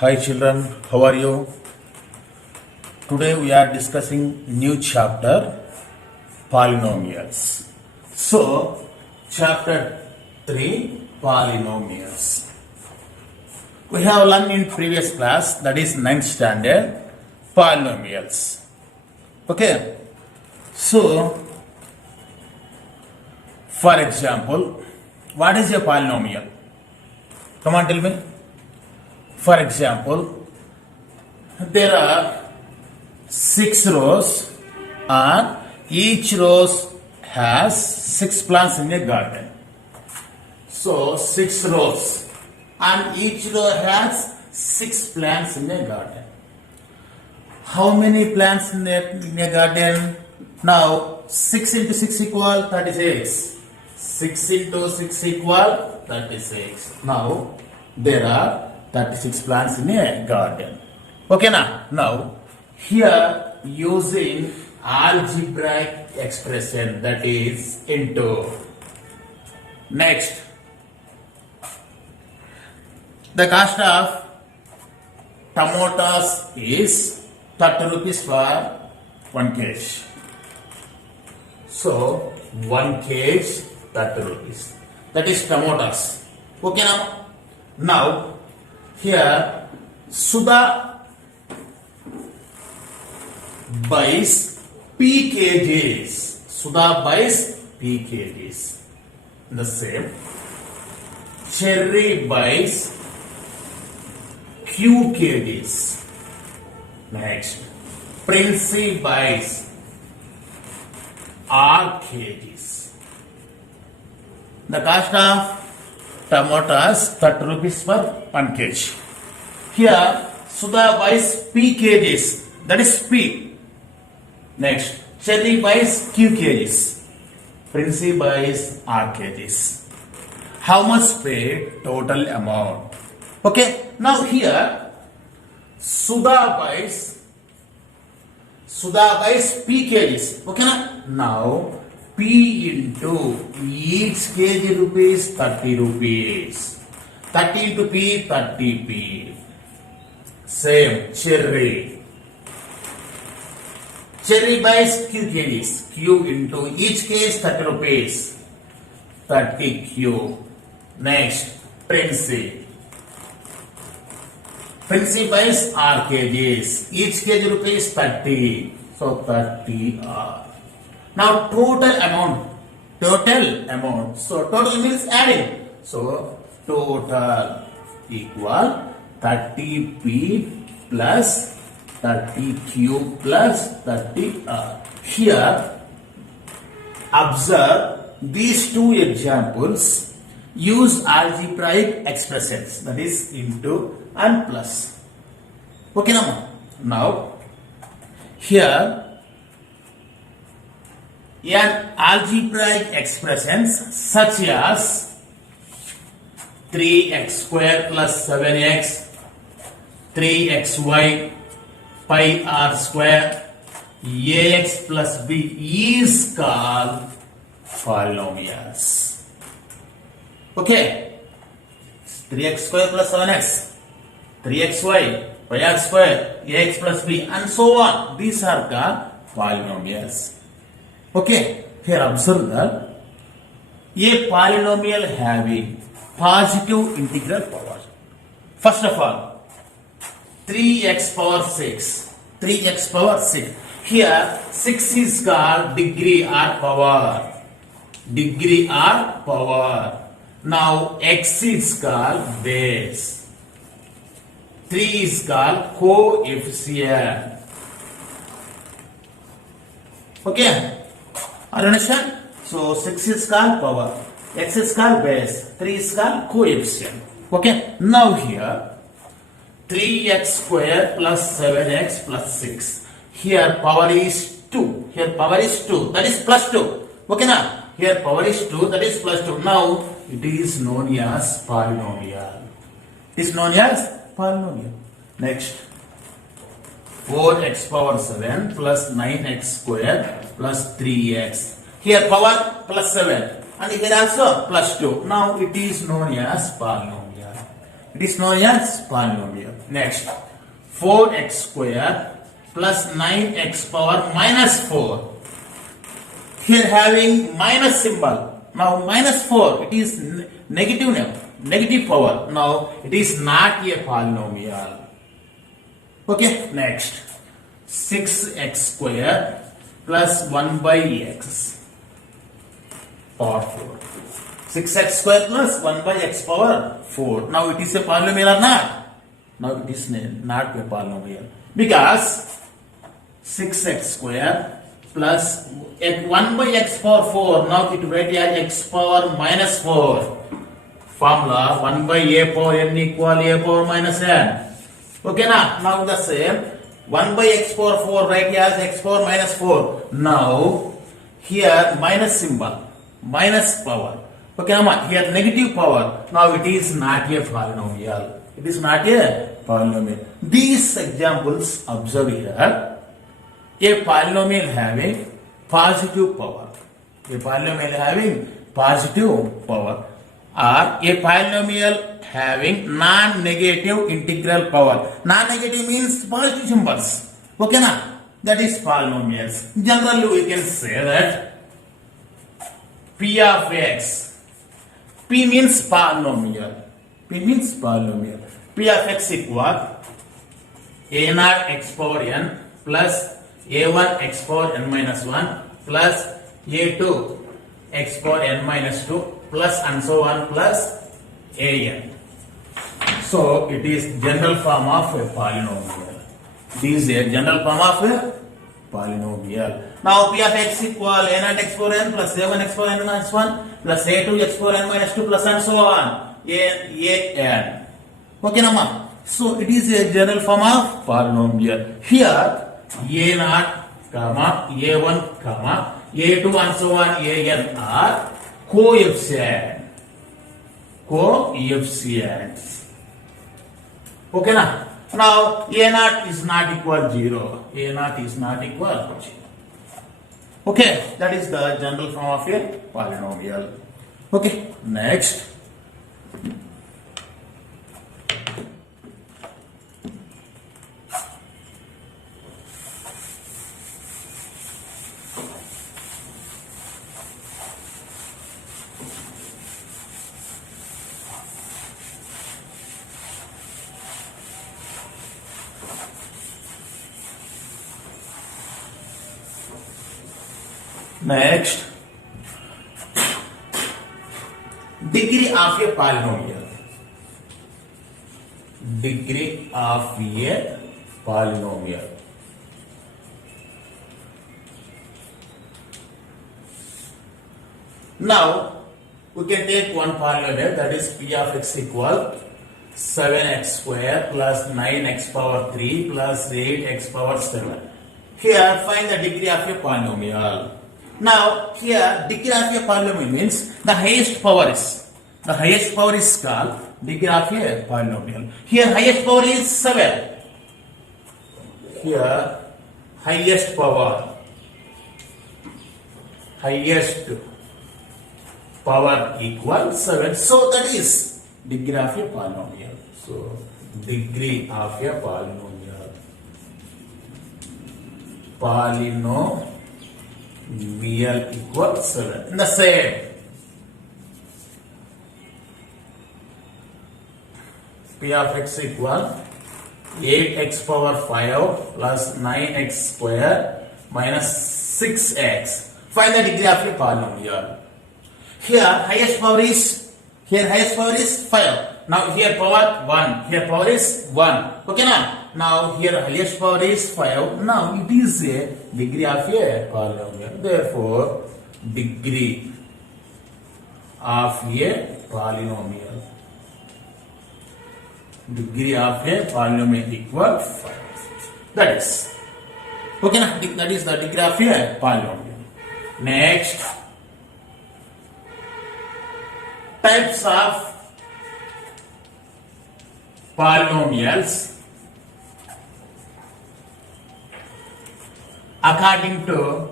Hi children, how are you? Today we are discussing new chapter, polynomials. So, chapter 3, polynomials. We have learned in previous class, that is 9th standard, polynomials. Okay. So, for example, what is a polynomial? Come on, tell me. For example, there are 6 rows and each row has 6 plants in a garden. So 6 rows and each row has 6 plants in a garden. How many plants in a garden? Now 6 into 6 equal 36. 6 into 6 equal 36. Now there are 36 plants in a garden. Okay now here using algebraic expression, that is into. Next, the cost of tomatoes is 30 rupees for 1 kg. So 1 kg 30 rupees. That is tomatoes. Okay now here Sudha buys P kgs. Sudha buys P kgs. The same. Cherry buys Q kgs. Next. Princey buys R kgs. The cost of tomatoes 30 rupees per 1 kg. Here Sudha buys P kgs, that is P. Next, Cherry buys Q kgs. Princey buys R kgs. How much paid? Total amount. Okay, now here Sudha buys P kgs. Okay now P into each kg rupees 30 rupees. 30 into P 30p. Same Cherry buys Q kgs. Q into each case 30 rupees. 30q. Next, Princey buys R kgs. Each kg rupees 30. So 30R. Now total amount. So total means adding. So total equal 30p plus 30q plus 30R. Here observe these two examples use algebraic expressions, that is into and plus. Okay now here an algebraic expressions such as 3x square plus 7x, 3xy, pi r square, ax plus b is called polynomials. Okay, 3x square plus 7x, 3xy, pi r square, ax plus b, and so on. These are called polynomials. Okay, here observe that a polynomial having positive integral power. First of all, 3x power 6. 3x power 6. Here 6 is called degree or power. Degree or power. Now x is called base. 3 is called coefficient. Okay. Are you understand? So 6 is called power, x is called base, 3 is called coefficient. Okay. Now here 3x square plus 7x plus 6. Here power is 2. Here power is 2. That is plus 2. Okay now. Here power is 2. That is plus 2. Now it is known as polynomial. It is known as polynomial. Next. 4x power 7 plus 9x square plus 3x. Here power plus 7 and here also plus 2. Now it is known as polynomial. It is known as polynomial. Next, 4x square plus 9x power minus 4. Here having minus symbol. Now minus 4, it is negative power. Now it is not a polynomial. Okay, next, 6x square plus 1 by x power 4. 6x square plus 1 by x power 4. Now it is a polynomial or not? Now it is not a polynomial. Because 6x square plus 1 by x power 4. Now it will write as x power minus 4. Formula 1 by a power n equal a power minus n. Okay now the same. 1 by x power 4 write as x power minus 4. Now here minus symbol. Minus power. Okay, here negative power. Now it is not a polynomial. It is not a polynomial. These examples observe here. A polynomial having positive power. A polynomial having positive power. Or a polynomial having non-negative integral power. Non-negative means positive symbols. Okay, that is polynomials. Generally, we can say that P of x. P means polynomial. P means polynomial. P of x equal a naught x power n plus a1 x power n minus 1 plus a2 x power n minus 2 plus and so on plus an. So it is general form of a polynomial. This is a general form of a polynomial. Now P of x equal a naught x power n plus a1 x power n minus 1 plus a2 x power n minus 2 plus and so on an. Okay, nama. So it is a general form of polynomial. Here a naught, comma, a1, comma, a2 and so on an are coefficients. Okay, na? Now a naught is not equal 0. A naught is not equal 0. Okay, that is the general form of a polynomial. Okay, next. Next, degree of a polynomial. Degree of a polynomial. Now, we can take one polynomial, that is P of x equal 7x square plus 9x power 3 plus 8x power 7. Here, find the degree of a polynomial. Now, here, degree of a polynomial means the highest power is. The highest power is called degree of a polynomial. Here, highest power is 7. Here, highest power. Highest power equals 7. So, that is degree of a polynomial. So, degree of a polynomial. Polynomial equals 7. In the same, P of x equal 8x power 5 plus 9x square minus 6x. Find the degree of a polynomial. Here highest power is 5. Now here power 1. Here power is 1. Okay now. Now here highest power is 5. Now it is a degree of a polynomial. Therefore, degree of a polynomial. Degree of a polynomial equals 5. That is. Okay now. That is the degree of a polynomial. Next, types of polynomials according to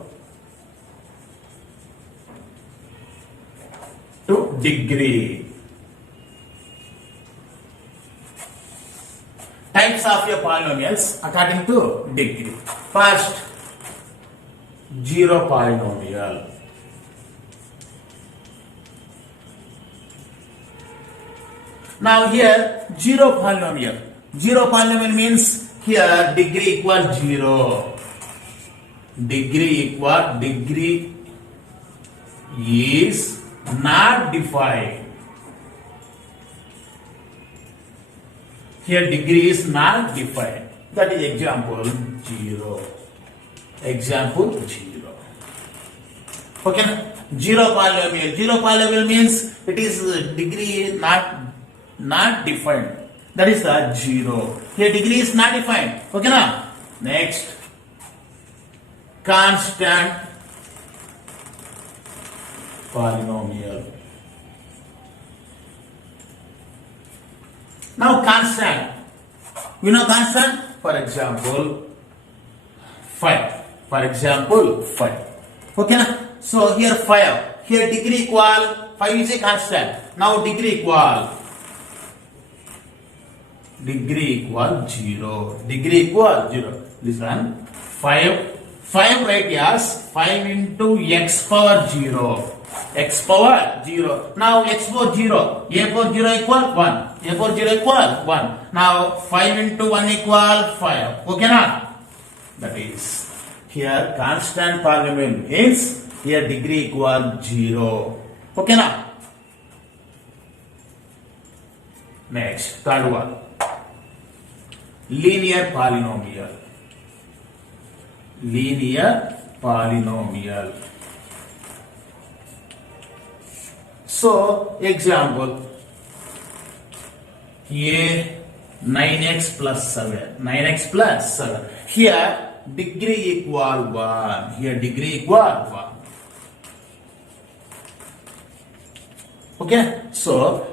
degree. of a polynomials according to degree. First, zero polynomial. Now here zero polynomial. Zero polynomial means here degree equal 0. Degree is not defined. Here degree is not defined. That is example 0. Example 0. Okay. Zero polynomial. Zero polynomial means it is degree not defined. That is the 0. Here degree is not defined. Okay now. Next. Constant polynomial. Now constant. You know constant? For example, 5. For example, 5. Okay now. So here 5. Here degree equal 5 is a constant. Now degree equal 0. Degree equal 0. Listen. 5 right as 5 into x power 0. X power 0. Now x power 0. A power 0 equal 1. A power 0 equal 1. Now 5 into 1 equal 5. Okay now? That is here constant polynomial means here degree equal 0. Okay now? Next, third one. Linear polynomial. Linear polynomial. So, example, here 9x plus 7. 9x plus 7. Here degree equal 1. Here degree equal 1. Okay, so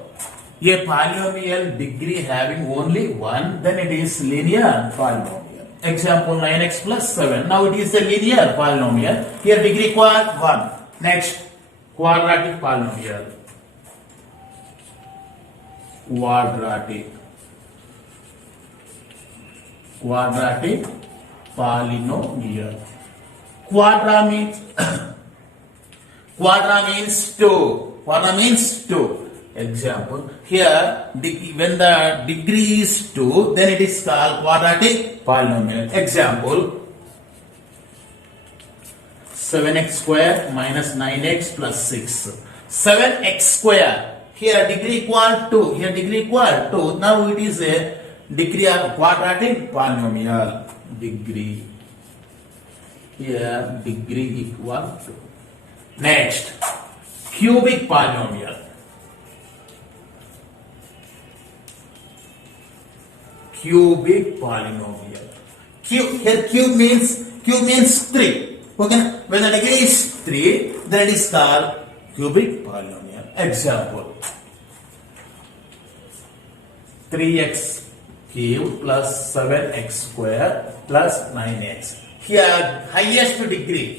a polynomial degree having only 1, then it is linear polynomial. Example 9x plus 7. Now it is a linear polynomial. Here degree equal 1. Next, quadratic polynomial. Quadratic polynomial. Quadra means 2. Quadra means 2. Example, here when the degree is 2, then it is called quadratic polynomial. Example, 7x square minus 9x plus 6. 7x square, here degree equal 2. Here degree equal 2. Now it is a degree of quadratic polynomial. Degree. Here degree equal 2. Next, cubic polynomial. Cubic polynomial. Here cube means 3. Okay. When the degree is 3, then it is called cubic polynomial. Example, 3x cube plus 7x square plus 9x. Here highest degree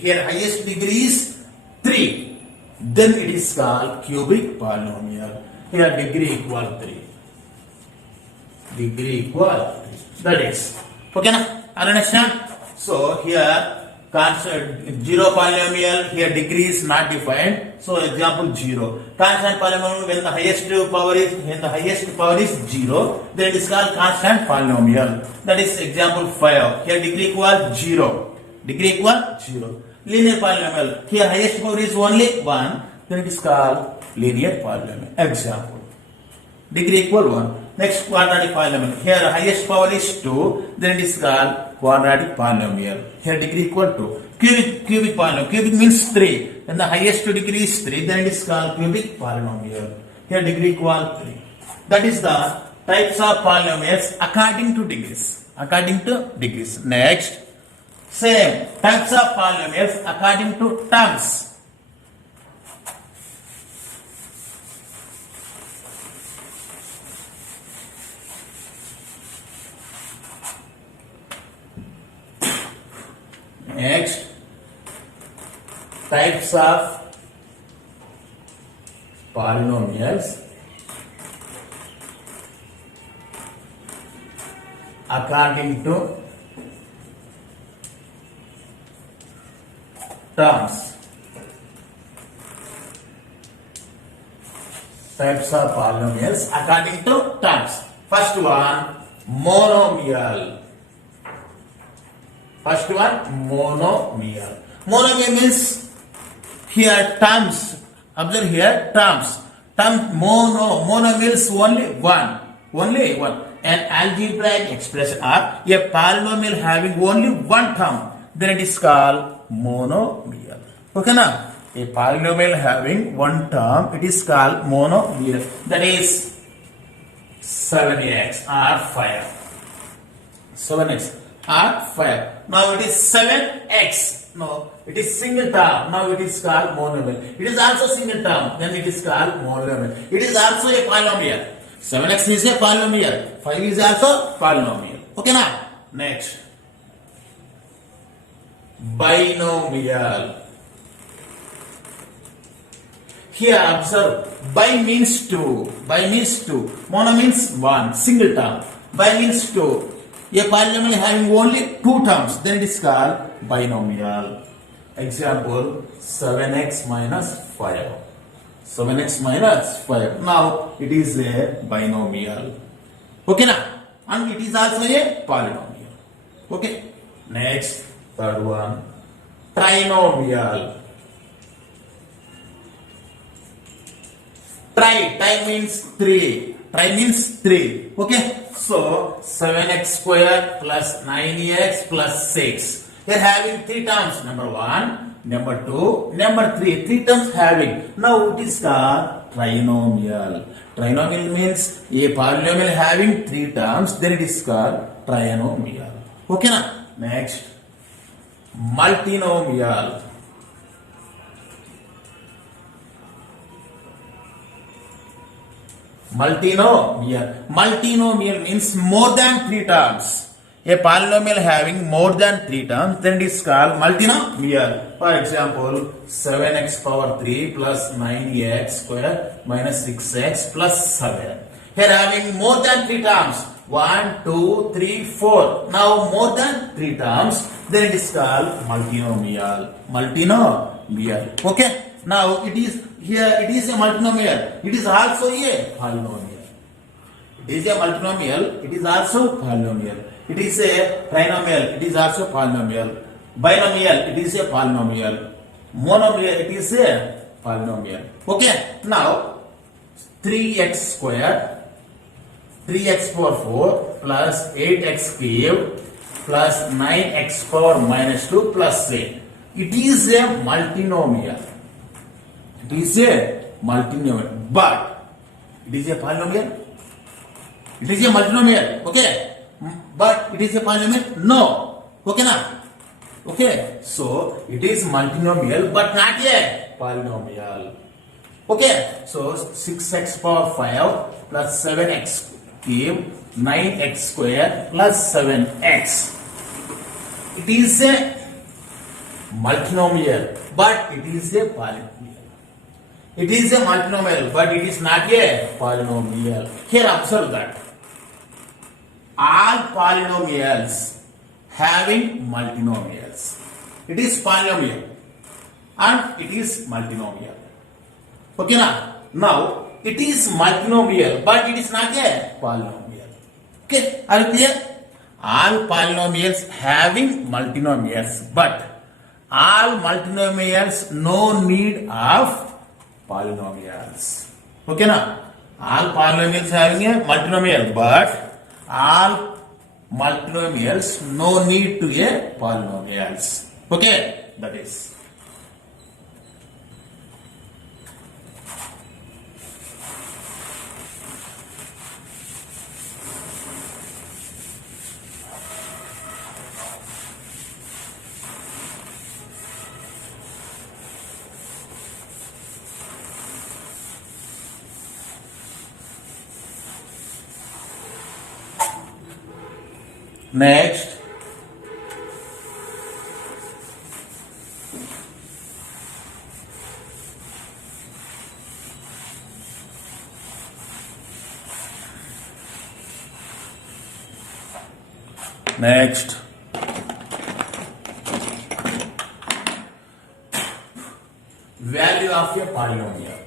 is 3. Then it is called cubic polynomial. Here degree equal 3. Degree equal 3. That is. Okay na? Understand? So here constant 0 polynomial, here degree is not defined. So example 0. Constant polynomial when the highest power is 0, then it is called constant polynomial. That is example 5. Here degree equal 0. Degree equal 0. Linear polynomial. Here highest power is only 1, then it is called linear polynomial. Example. Degree equal 1. Next, quadratic polynomial. Here highest power is 2, then it is called quadratic polynomial. Here degree equal 2. Cubic polynomial. Cubic means 3. When the highest degree is 3, then it is called cubic polynomial. Here degree equal 3. That is the types of polynomials according to degrees. Next, same types of polynomials according to terms. Next, types of polynomials according to terms. Types of polynomials according to terms. First one, monomial. First one, monomial. Monomial means here terms. Observe here terms. Term mono means only one. Only one. An algebraic expression or a polynomial having only one term, then it is called monomial. Okay now? A polynomial having one term, it is called monomial. That is 7x or 5. 7x or 5. Now it is 7x. No, it is single term. Now it is called monomial. It is also single term. Then it is called monomial. It is also a polynomial. 7x is a polynomial. 5 is also polynomial. Okay now? Next. Binomial. Here observe. Bi means two. Bi means two. Mono means one. Single term. Bi means two. A polynomial having only two terms, then it is called binomial. Example, 7x minus 5. 7x minus 5. Now, it is a binomial. Okay now? And it is also a polynomial. Okay? Next, third one, trinomial. Tri means 3. Tri means 3. Okay? So, 7x square plus 9x plus 6. We are having 3 terms. Number 1, number 2, number 3. 3 terms having. Now, it is called trinomial. Trinomial means a polynomial having 3 terms. Then it is called trinomial. Okay now? Next, multinomial. Multinomial means more than 3 terms. A polynomial having more than 3 terms, then it is called multinomial. For example, 7x power 3 plus 9x square minus 6x plus 7. Here having more than 3 terms. 1, 2, 3, 4. Now more than 3 terms, then it is called multinomial. Multinomial. Okay. Now it is here. It is a multinomial. It is also a polynomial. It is a multinomial. It is also polynomial. It is a trinomial. It is also polynomial. Binomial. It is a polynomial. Monomial. It is a polynomial. Okay. Now 3x square, 3x power 4 plus 8x cubed plus 9x power minus 2 plus 8. It is a multinomial. It is a multinomial, but it is a polynomial. It is a multinomial. Okay, but it is a polynomial. No. Okay now. Okay, so it is multinomial, but not a polynomial. Okay, so 6x power 5 plus 7x cube 9x square plus 7x. It is a multinomial, but it is a polynomial. It is a multinomial, but it is not a polynomial. Here observe that. All polynomials having multinomials. It is polynomial and it is multinomial. Okay now? Now it is multinomial, but it is not a polynomial. Okay, are you clear? All polynomials having multinomials, but all multinomials no need of polynomials. Okay now? All polynomials having a multinomial, but all multinomials no need to a polynomials. Okay, that is. Next, Next, value of a polynomial.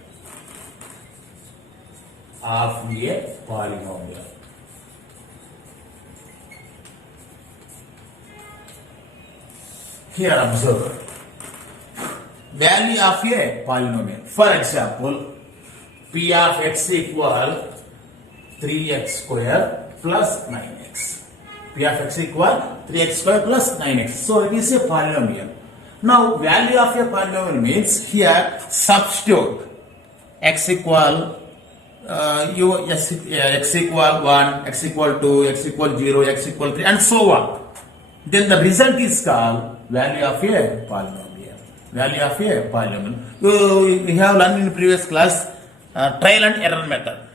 Here observe value of a polynomial. For example, p of x equal 3x square plus 9x. P of x equal 3x square plus 9x. So it is a polynomial. Now value of a polynomial means here substitute x equal x equal 1, x equal 2, x equal 0, x equal 3 and so on. Then the result is called value of a polynomial. Value of a polynomial. We have learned in previous class trial and error method.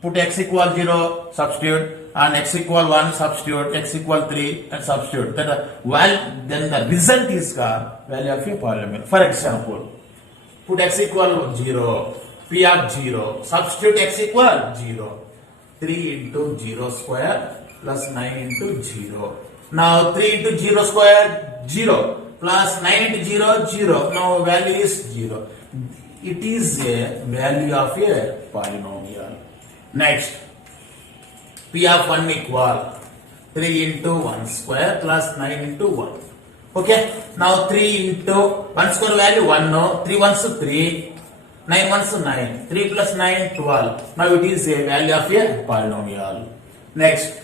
Put x equal 0, substitute, and x equal 1, substitute, x equal 3, and substitute. Then the result is called value of a polynomial. For example, put x equal 0, p of 0, substitute x equal 0, 3 into 0 square plus 9 into 0. Now 3 into 0 square 0 plus 9 into 0 0. Now value is 0. It is a value of a polynomial. Next, p of 1 equal 3 into 1 square plus 9 into 1. Okay. Now 3 into 1 square value 1. No. 3 ones 3. 9 ones 9. 3 plus 9 12. Now it is a value of a polynomial. Next,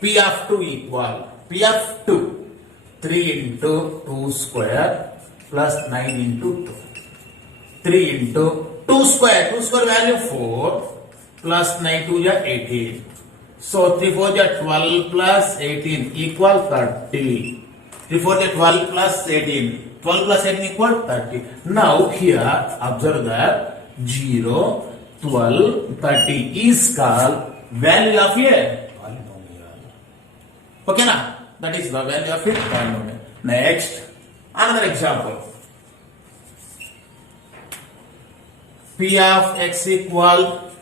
p of 2 equal p of 2 3 into 2 square plus 9 into 2. 3 into 2 square value 4 plus 9 2 is 18. So 3 4 is 12 plus 18 equal 30. 3 4 is 12 plus 18. 12 plus 18 equal 30. Now here observe that 0, 12, 30 is called value of a polynomial. Okay na? That is the value of a polynomial. Next, another example. P of x equal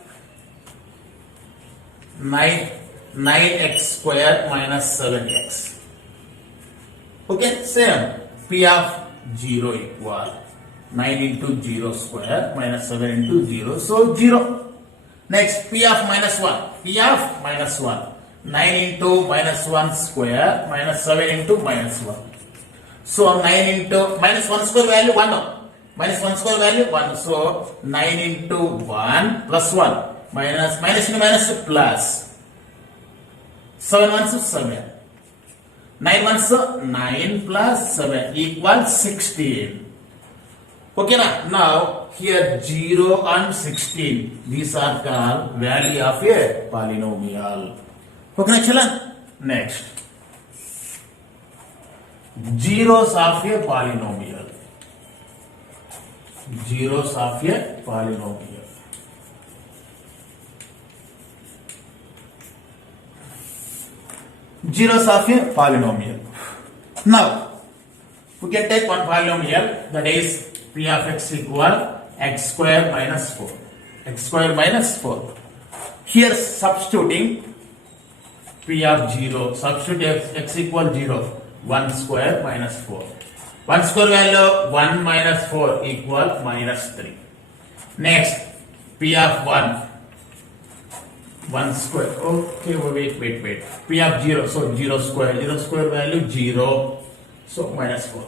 9x square minus 7x. Okay, same. P of 0 equal 9 into 0 square minus 7 into 0. So 0. Next, P of minus 1. P of minus 1. 9 into minus 1 square minus 7 into minus 1. So 9 into minus 1 square value 1. Minus 1 square value 1. So 9 into 1 plus 1. Minus into minus plus. 7 ones 7. 9 ones 9 plus 7 equals 16. Okay now here 0 and 16. These are called value of a polynomial. Okay children. Next, zeros of a polynomial. Zeros of a polynomial. Zeros of a polynomial. Now we can take one polynomial, that is p of x equal x square minus 4. X square minus 4. Here substituting p of 0, substitute x equal 0, 1 square minus 4. 1 square value 1 minus 4 equal minus 3. Next, p of 1 square. Okay, wait. P of 0, so 0 square value 0, so minus 4.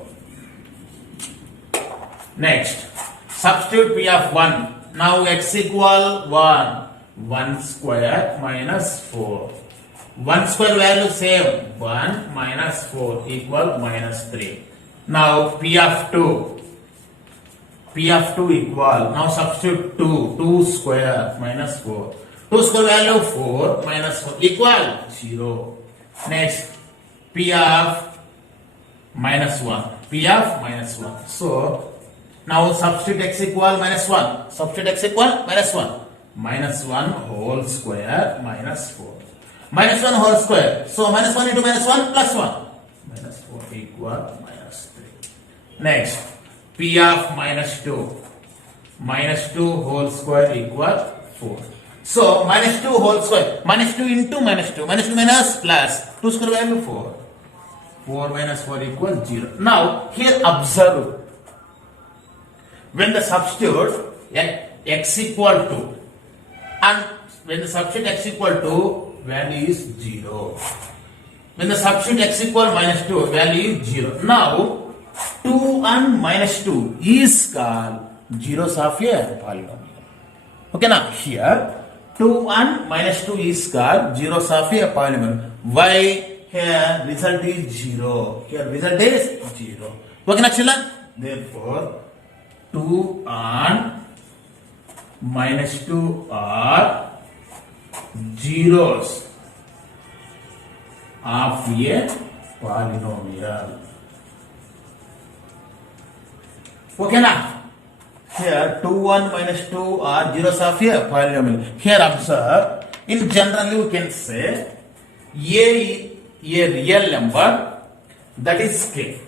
Next, substitute p of 1. Now x equal 1 square minus 4. 1 square value same, 1 minus 4 equal minus 3. Now p of 2 equal, now substitute 2 square minus 4. 2 square value 4 minus 4 equal 0. Next, p of minus 1. So now substitute x equal minus 1. Substitute x equal minus 1. Minus 1 whole square minus 4. Minus 1 whole square. So minus 1 into minus 1 plus 1. Minus 4 equal minus 3. Next, p of minus 2. Minus 2 whole square equal 4. So minus 2 whole square. Minus 2 into minus 2. Minus 2 minus plus. 2 square value 4. 4 minus 4 equals 0. Now here observe. When the substitute x equal to, and when the substitute x equal to, value is 0. When the substitute x equal minus 2, value is 0. Now 2 and minus 2 is called zeros of a polynomial. Okay, now here 2 and minus 2 is called zeros of a polynomial. Why? Here result is 0. Here result is 0. Okay, now children. Therefore 2 and minus 2 are zeros of a polynomial. Okay, now here 2 and minus 2 are zeros of a polynomial. Here observe, in general you can say a real number, that is k.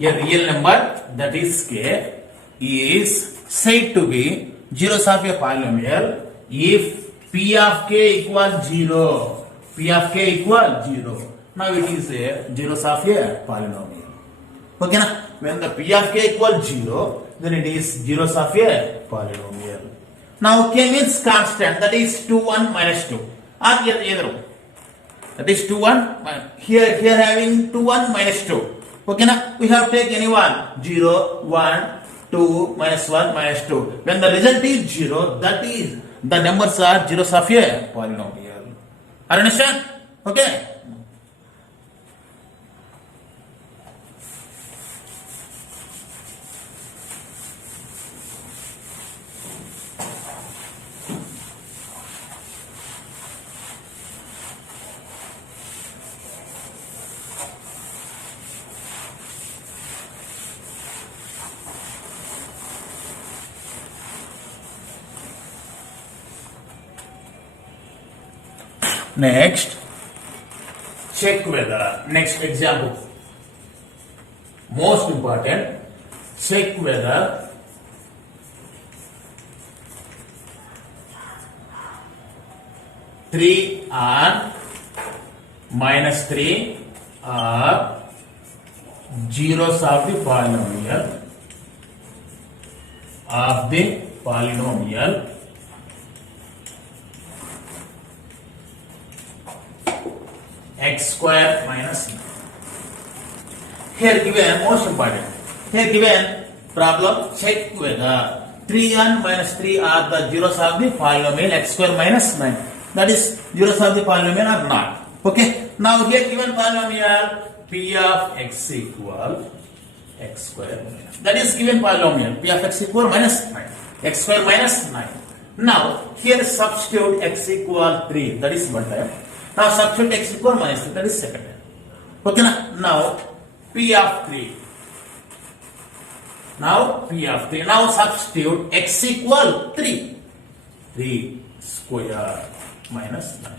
A real number, that is k, is said to be zeros of a polynomial if p of k equals 0. P of k equals 0. Now it is a zeros of a polynomial. Okay, now when the p of k equals 0, then it is zeros of a polynomial. Now k means constant, that is 2 1 minus 2, or either one. That is 2 1. Here having 2 1 minus 2. Okay, now we have taken any one. 0 1 2 minus 1 minus 2. When the result is 0, that is the numbers are zeros of a polynomial. Are you understand? Okay. Next, check whether, next example, most important, check whether three and minus 3 are zeros of the polynomial x square minus 9. Here given, most important, here given problem, check whether 3 and minus 3 are the zeros of the polynomial x square minus 9. That is zeros of the polynomial or not. Okay, now here given polynomial p of x equal x square minus, that is given polynomial p of x equal minus 9, x square minus 9. Now here substitute x equal 3, that is one time. Now substitute x equal minus 3, that is second time. Okay, now p of 3. Now p of 3. Now substitute x equal 3. 3 square minus 9.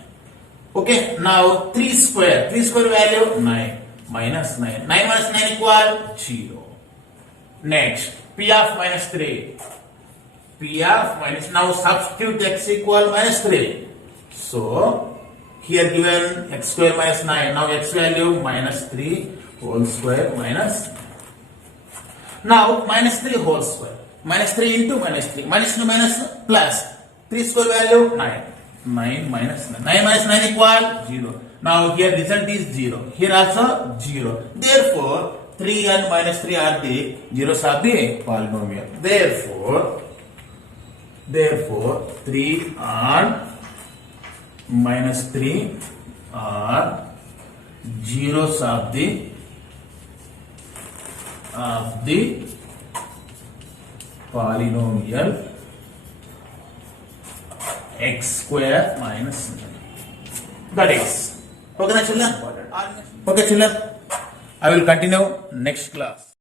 Okay, now 3 square. 3 square value 9 minus 9. 9 minus 9 equal 0. Next, p of minus 3. P of minus, now substitute x equal minus 3. So here given x square minus 9. Now x value minus 3 whole square minus. Now minus 3 whole square. Minus 3 into minus 3. Minus 2 minus plus. 3 square value 9. 9 minus 9. 9 minus 9 equal 0. Now here result is 0. Here also 0. Therefore 3 and minus 3 are the zeros of the polynomial. Therefore 3 and minus 3 are zeros of the polynomial x square minus 9. That is okay, children. Okay, children. I will continue next class.